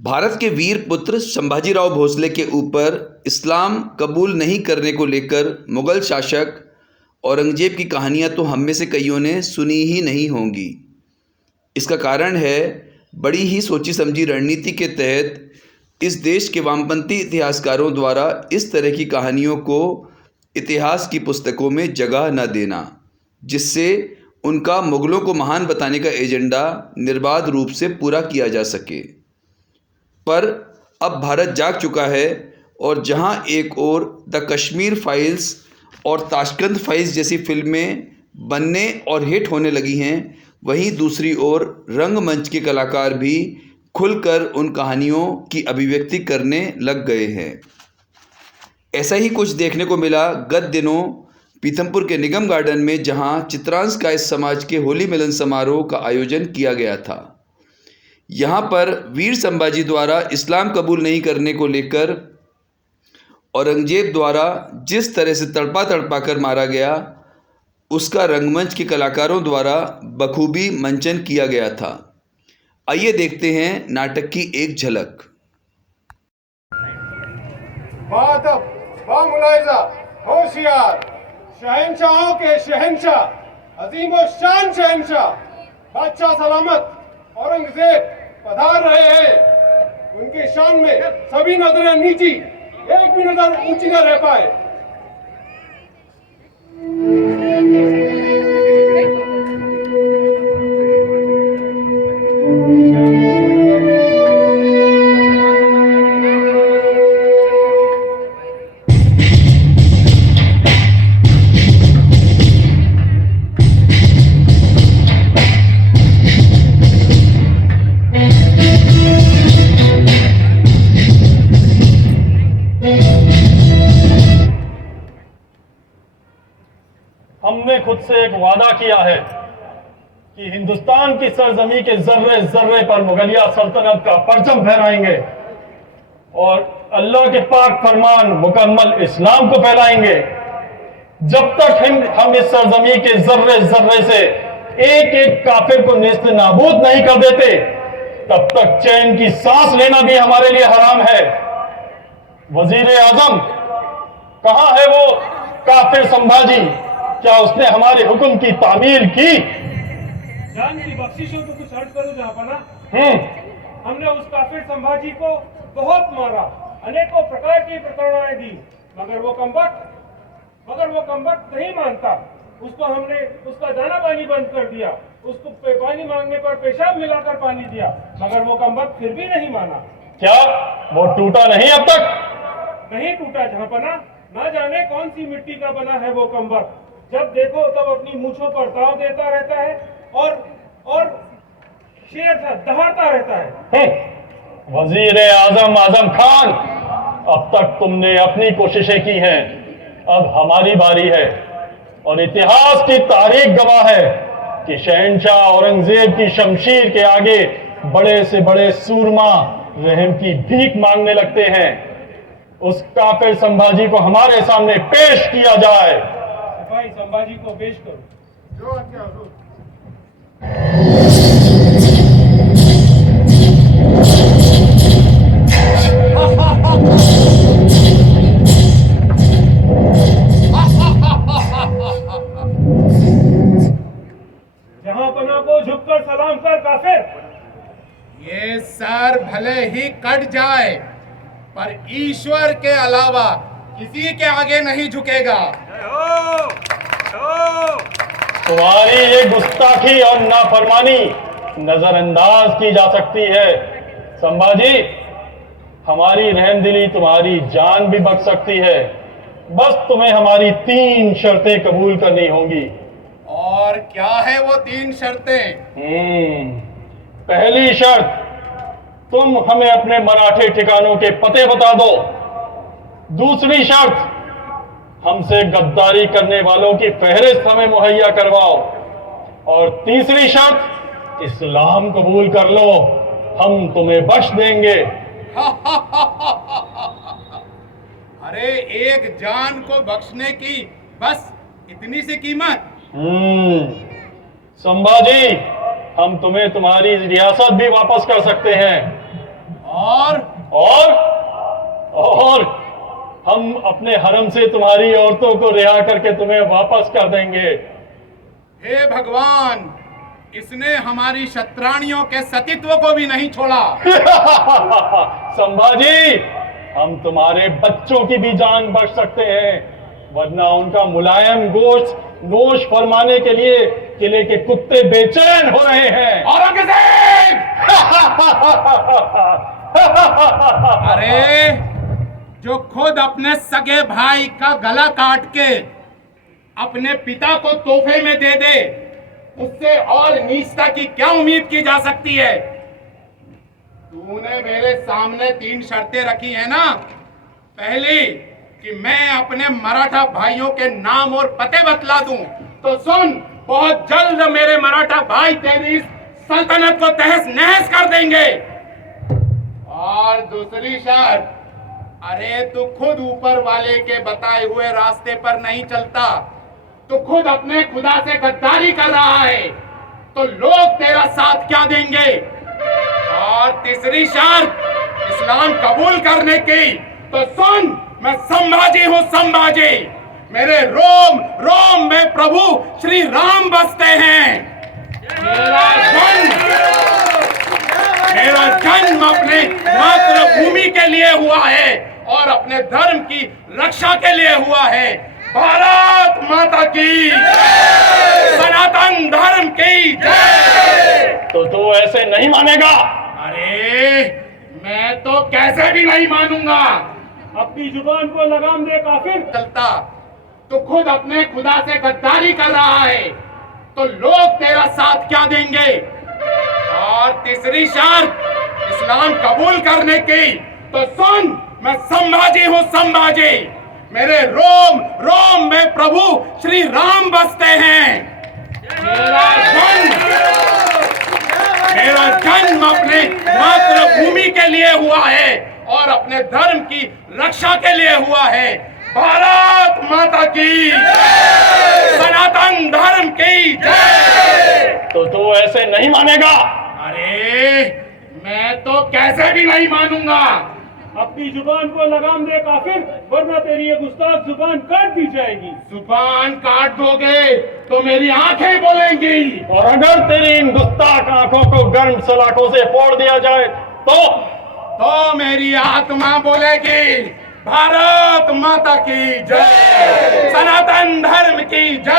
भारत के वीर पुत्र संभाजीराव भोसले के ऊपर इस्लाम कबूल नहीं करने को लेकर मुग़ल शासक औरंगज़ेब की कहानियाँ तो हम में से कईयों ने सुनी ही नहीं होंगी। इसका कारण है बड़ी ही सोची समझी रणनीति के तहत इस देश के वामपंथी इतिहासकारों द्वारा इस तरह की कहानियों को इतिहास की पुस्तकों में जगह न देना, जिससे उनका मुग़लों को महान बताने का एजेंडा निर्बाध रूप से पूरा किया जा सके। पर अब भारत जाग चुका है और जहां एक ओर द कश्मीर फाइल्स और ताशकंद फाइल्स जैसी फिल्में बनने और हिट होने लगी हैं, वहीं दूसरी ओर रंगमंच के कलाकार भी खुलकर उन कहानियों की अभिव्यक्ति करने लग गए हैं। ऐसा ही कुछ देखने को मिला गत दिनों पीथमपुर के निगम गार्डन में, जहां चित्रांश कायस्थ समाज के होली मिलन समारोह का आयोजन किया गया था। यहाँ पर वीर संभाजी द्वारा इस्लाम कबूल नहीं करने को लेकर औरंगज़ेब द्वारा जिस तरह से तड़पा तड़पा कर मारा गया, उसका रंगमंच के कलाकारों द्वारा बखूबी मंचन किया गया था। आइए देखते हैं नाटक की एक झलक। बाअदब, बामुलाइजा, होशियार, शहंशाहों के शहंशाह, अजीमो शान शहंशाह, बादशाह सलामत औरंगज़ेब पधार रहे हैं। उनकी शान में सभी नजरें नीची, एक भी नजर ऊंची न रह पाए। हमने खुद से एक वादा किया है कि हिंदुस्तान की सरजमी के जर्रे जर्रे पर मुगलिया सल्तनत का परचम फहराएंगे और अल्लाह के पाक फरमान मुकम्मल इस्लाम को फैलाएंगे। जब तक हम इस सरजमी के जर्रे जर्रे से एक एक काफिर को नेस्त नाबूद नहीं कर देते, तब तक चैन की सांस लेना भी हमारे लिए हराम है। वजीर आजम, कहां है वो काफिर संभाजी? क्या उसने हमारे हुक्म की तामील की? जान की बख्शिशों को कुछ अर्ज करो जहांपना। हमने उस काफिर संभाजी को बहुत मारा, अनेकों प्रकार की प्रताड़नाएं दी, मगर वो कमबख्त नहीं मानता। उसको हमने उसका दाना पानी बंद कर दिया, उसको पानी मांगने पर पेशाब मिलाकर पानी दिया, मगर वो कमबख्त फिर भी नहीं माना। क्या वो टूटा नहीं अब तक? नहीं टूटा जहांपना। ना जाने कौन सी मिट्टी का बना है वो कमबख्त। जब देखो तब अपनी मूंछों पर ताव देता रहता है और शेर सा दहाड़ता रहता है। वजीर आजम खान, अब तक तुमने अपनी कोशिशें की हैं, अब हमारी बारी है। और इतिहास की तारीख गवाह है कि शहंशाह औरंगजेब की शमशीर के आगे बड़े से बड़े सूरमा रहम की भीख मांगने लगते हैं। उस काफिर संभाजी को हमारे सामने पेश किया जाए। भाई संभाजी को पेश करो। जो आज्ञा हो। जहांपना को झुककर सलाम कर काफिर। ये सर भले ही कट जाए, पर ईश्वर के अलावा किसी के आगे नहीं झुकेगा। तुम्हारी ये गुस्ताखी और नाफरमानी नजरअंदाज की जा सकती है संभाजी। हमारी रहमदिली तुम्हारी जान भी बच सकती है। बस तुम्हें हमारी 3 शर्तें कबूल करनी होंगी। और क्या है वो 3 शर्तें? पहली शर्त, तुम हमें अपने मराठे ठिकानों के पते बता दो। दूसरी शर्त, हमसे गद्दारी करने वालों की फहरिस्त हमें मुहैया करवाओ। और तीसरी शर्त, इस्लाम कबूल कर लो, हम तुम्हें बख्श देंगे। अरे एक जान को बख्शने की बस इतनी सी कीमत? संभाजी, हम तुम्हें तुम्हारी रियासत भी वापस कर सकते हैं। और हम अपने हरम से तुम्हारी औरतों को रिहा करके तुम्हें वापस कर देंगे। हे भगवान, इसने हमारी शतरानियों के सतीत्व को भी नहीं छोड़ा। संभाजी, हम तुम्हारे बच्चों की भी जान बच सकते हैं, वरना उनका मुलायम गोश्त नोश फरमाने के लिए किले के कुत्ते बेचैन हो रहे हैं। औरंगजेब! अरे, जो खुद अपने सगे भाई का गला काट के अपने पिता को तोहफे में दे दे, उससे और नीचता की क्या उम्मीद की जा सकती है? तूने मेरे सामने 3 शर्तें रखी है ना। पहली, कि मैं अपने मराठा भाइयों के नाम और पते बतला दूं, तो सुन, बहुत जल्द मेरे मराठा भाई तेरी इस सल्तनत को तहस नहस कर देंगे। और दूसरी शर्त, अरे तू खुद ऊपर वाले के बताए हुए रास्ते पर नहीं चलता, तो खुद अपने खुदा से गद्दारी कर रहा है, तो लोग तेरा साथ क्या देंगे? और तीसरी शर्त, इस्लाम कबूल करने की, तो सुन, मैं संभाजी हूं, संभाजी। मेरे रोम रोम में प्रभु श्री राम बसते हैं। मेरा जन्म अपने मातृभूमि के लिए हुआ है और अपने धर्म की रक्षा के लिए हुआ है। भारत माता की, सनातन धर्म की जय। तो तू ऐसे नहीं मानेगा? अरे, मैं तो कैसे भी नहीं मानूंगा। अपनी जुबान को लगाम दे काफिर। चलता तो खुद अपने खुदा से गद्दारी कर रहा है, तो लोग तेरा साथ क्या देंगे? और तीसरी शर्त, इस्लाम कबूल करने की, तो सुन, मैं संभाजी हूं, संभाजी। मेरे रोम रोम में प्रभु श्री राम बसते हैं। मेरा जन्म अपने मातृभूमि के लिए हुआ है और अपने धर्म की रक्षा के लिए हुआ है। भारत माता की, सनातन धर्म की जय। तो तू ऐसे नहीं मानेगा? अरे, मैं तो कैसे भी नहीं मानूंगा। अपनी जुबान को लगाम दे काफिर, वरना तेरी ये गुस्ताख जुबान काट दी जाएगी। जुबान काट दोगे तो मेरी आंखें बोलेंगी, और अगर तेरी इन गुस्ताख आंखों को गर्म सलाखों से फोड़ दिया जाए तो मेरी आत्मा बोलेगी, भारत माता की जय, सनातन धर्म की जय।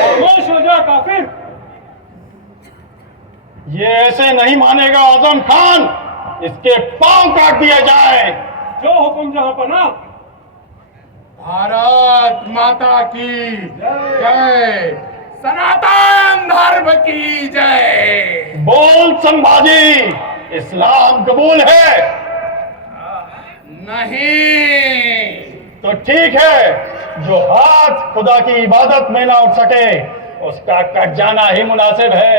खामोश हो जा काफिर। ये ऐसे नहीं मानेगा आजम खान, इसके पांव काट दिए जाए। जो हुक्म जहां पना। भारत माता की जय, सनातन धर्म की जय। बोल संभाजी, इस्लाम कबूल है? नहीं। तो ठीक है, जो हाथ खुदा की इबादत में ना उठ सके उसका कट जाना ही मुनासिब है।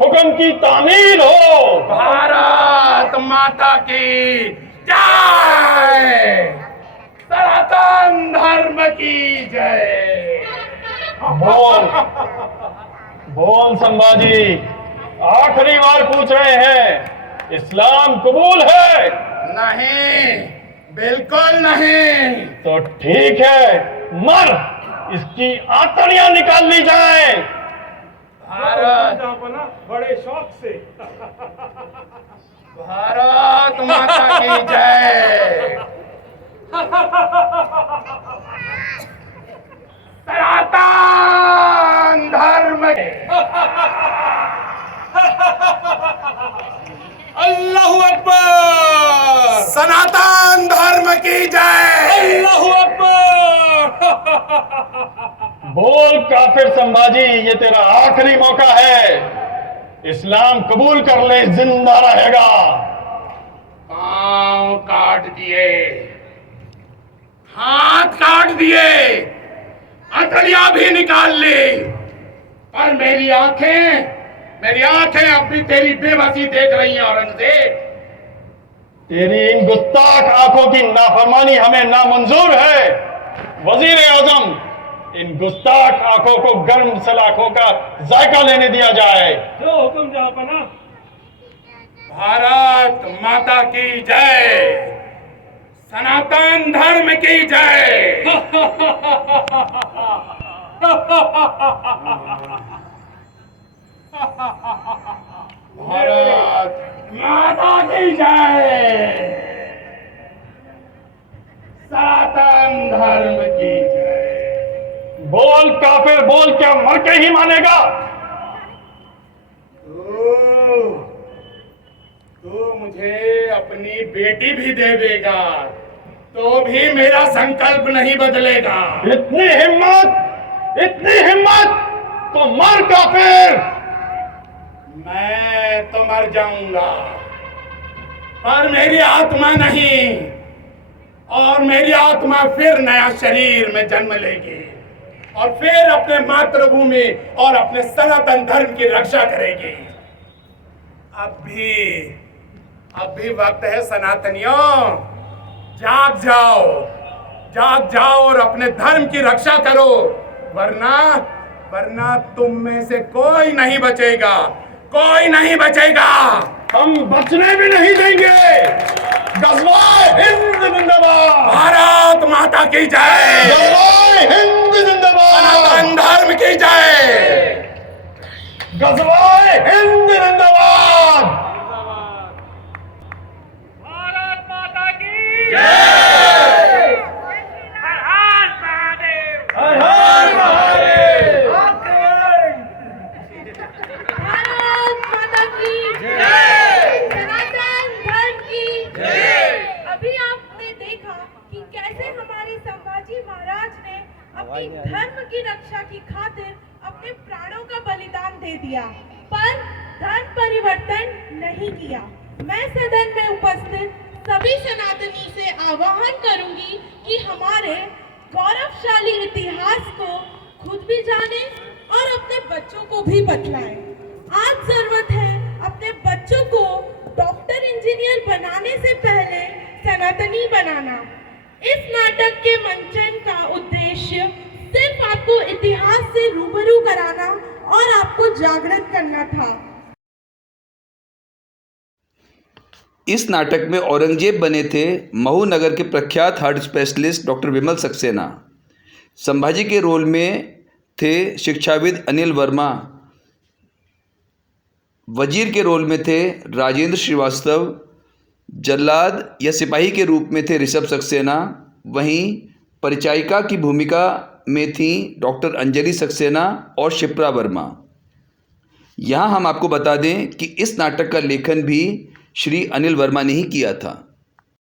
हुक्म की तामील हो। भारत माता की जय, सनातन धर्म की जय। बोल संभाजी, आखिरी बार पूछ रहे हैं, इस्लाम कबूल है? नहीं, बिल्कुल नहीं। तो ठीक है, मर, इसकी आंतड़ियां निकाल ली जाए। भारत बड़े शौक से। भारत माता की जय, सनातन धर्म। अल्लाहू अकबर। सनातन धर्म की जय। अल्लाहू अकबर। बोल काफिर संभाजी, ये तेरा आखिरी मौका है। इस्लाम कबूल कर ले, जिंदा रहेगा। पांव काट दिए, हाथ काट दिए, हथेलियां भी निकाल ली, पर मेरी आंखें अब भी तेरी बेबसी देख रही हैं। औरंगजेब, तेरी इन गुस्ताख आंखों की नाफरमानी हमें नामंजूर है। वजीर आजम, इन गुस्ताख आंखों को गर्म सलाखों का जायका लेने दिया जाए। जो हुक्म जहां पना। भारत माता की जय, सनातन धर्म की जय। भारत माता की जय, सनातन धर्म की जय। बोल काफिर बोल, क्या मर के ही मानेगा? तू मुझे अपनी बेटी भी दे देगा तो भी मेरा संकल्प नहीं बदलेगा। इतनी हिम्मत तो मर काफिर। मैं तो मर जाऊंगा पर मेरी आत्मा नहीं, और मेरी आत्मा फिर नया शरीर में जन्म लेगी और फिर अपने मातृभूमि और अपने सनातन धर्म की रक्षा करेगी। अब भी वक्त है सनातनियों, जाग जाओ और अपने धर्म की रक्षा करो, वरना तुम में से कोई नहीं बचेगा। हम बचने भी नहीं देंगे। गज़वाए हिंद जिंदाबाद, भारत माता की जय, गज़वाए हिंद जिंदाबाद, सनातन धर्म की जय। गज़वाए हिंद जिंदाबाद। भारत माता की जय। हर हर महादेव। हर हर महादेव। भारत माता की जय, सनातन धर्म की जय। अभी आपने देखा कि कैसे हमारे संभाजी महाराज ने अपनी धर्म की रक्षा की खातिर अपने प्राणों का बलिदान दे दिया, पर धर्म परिवर्तन नहीं किया। मैं सदन में उपस्थित सभी सनातनी से आह्वान करूंगी कि हमारे गौरवशाली इतिहास को खुद भी जाने और अपने बच्चों को भी बतलाएं। आज जरूरत है अपने बच्चों को डॉक्टर इंजीनियर बनाने से पहले सनातनी बनाना। इस नाटक के मंचन का उद्देश्य सिर्फ आपको इतिहास से रूबरू कराना और आपको जागृत करना था। इस नाटक में औरंगजेब बने थे महू नगर के प्रख्यात हार्ट स्पेशलिस्ट डॉक्टर विमल सक्सेना। संभाजी के रोल में थे शिक्षाविद अनिल वर्मा। वजीर के रोल में थे राजेंद्र श्रीवास्तव। जल्लाद या सिपाही के रूप में थे ऋषभ सक्सेना। वहीं परिचायिका की भूमिका में थी डॉक्टर अंजलि सक्सेना और शिप्रा वर्मा। यहाँ हम आपको बता दें कि इस नाटक का लेखन भी श्री अनिल वर्मा ने ही किया था।